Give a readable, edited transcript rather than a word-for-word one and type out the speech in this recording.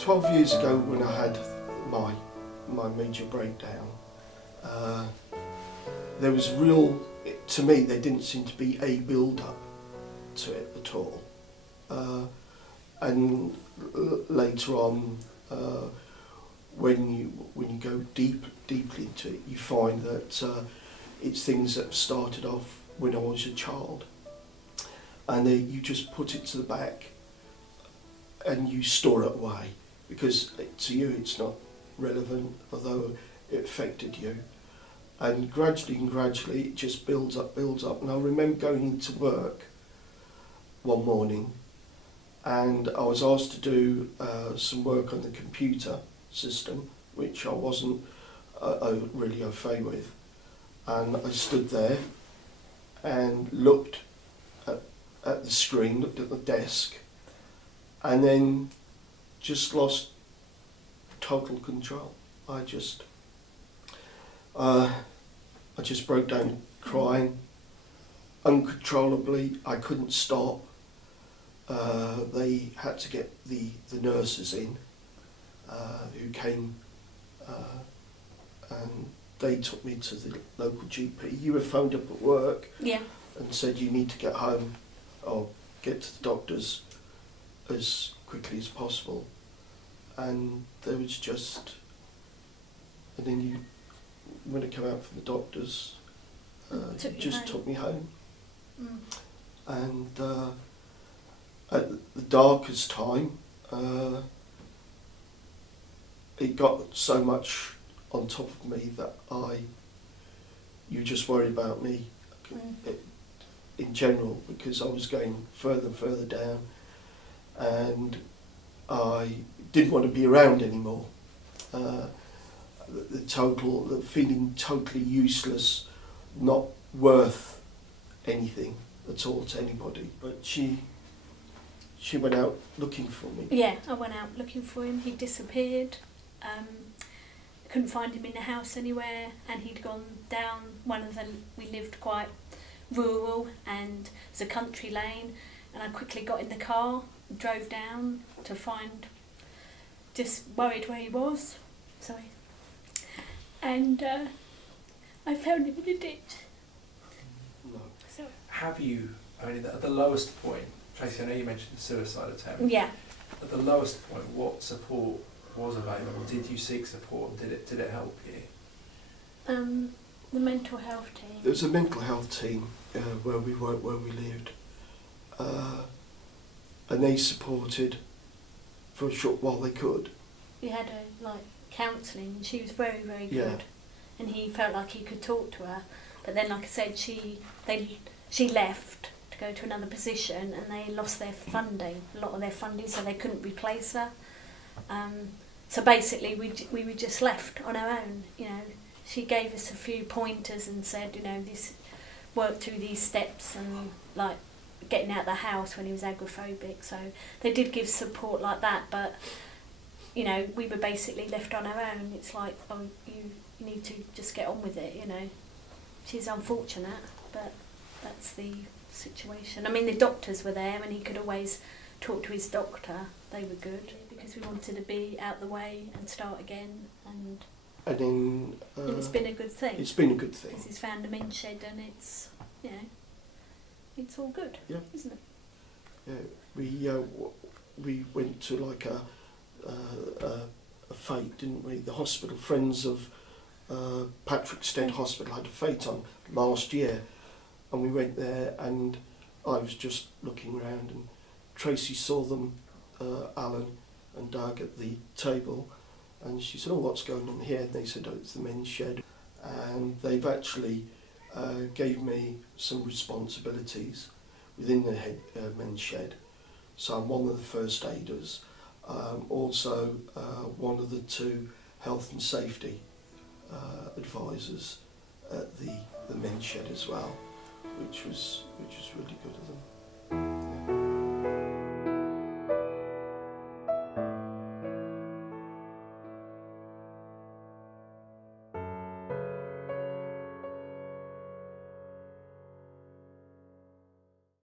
12 years ago when I had my major breakdown, there was to me there didn't seem to be a build-up to it at all. And later on, when you go deeply into it, you find that it's things that started off when I was a child, and you just put it to the back and you store it away because to you it's not relevant, although it affected you. And gradually it just builds up. And I remember going into work one morning and I was asked to do some work on the computer system, which I wasn't really au fait with. And I stood there and looked at the screen, looked at the desk, and then just lost total control. I just broke down crying uncontrollably. I couldn't stop. They had to get the nurses in who came and they took me to the local GP. You were phoned up at work, yeah, and said you need to get home or get to the doctors as quickly as possible. And there was just, and then when I came out from the doctors, took me home. Mm. And at the darkest time, it got so much on top of me that you just worry about me in general, because I was going further and further down, and I didn't want to be around anymore. The feeling totally useless, not worth anything at all to anybody. But she went out looking for me. Yeah, I went out looking for him. He disappeared. Couldn't find him in the house anywhere, and he'd gone down we lived quite rural, and it was a country lane, and I quickly got in the car, drove down to find, just worried where he was, and I found him in a ditch. No. So, Have you, at the lowest point, Tracie, I know you mentioned the suicide attempt. yeah. At the lowest point, what support was available? Did you seek support? Did it help you? The mental health team. There was a mental health team where we worked, where we lived, and they supported for a short while they could. We had counselling, and she was very, very good. Yeah. And he felt like he could talk to her, but then, like I said, she left to go to another position, and they lost their funding, a lot of their funding, so they couldn't replace her. So basically, we were just left on our own. She gave us a few pointers and said, this, work through these steps, and like getting out of the house when he was agoraphobic. So they did give support like that, but we were basically left on our own. It's like, oh, you need to just get on with it. She's unfortunate, but that's the situation. I mean, the doctors were there, and he could always talk to his doctor. They were good, because we wanted to be out the way and start again, and then it's been a good thing. It's been a good thing. Because he's found a men's shed, and it's it's all good, yeah, isn't it? Yeah, we went to like a fete, didn't we? The hospital, Friends of Patrick Stead Hospital had a fete on last year, and we went there, and I was just looking around, and Tracie saw them, Alan and Doug, at the table, and she said, "Oh, what's going on here?" And they said, "Oh, it's the men's shed." And they've actually gave me some responsibilities within the men's shed. So I'm one of the first aiders, also one of the two health and safety advisors at the men's shed as well, which was really good of them.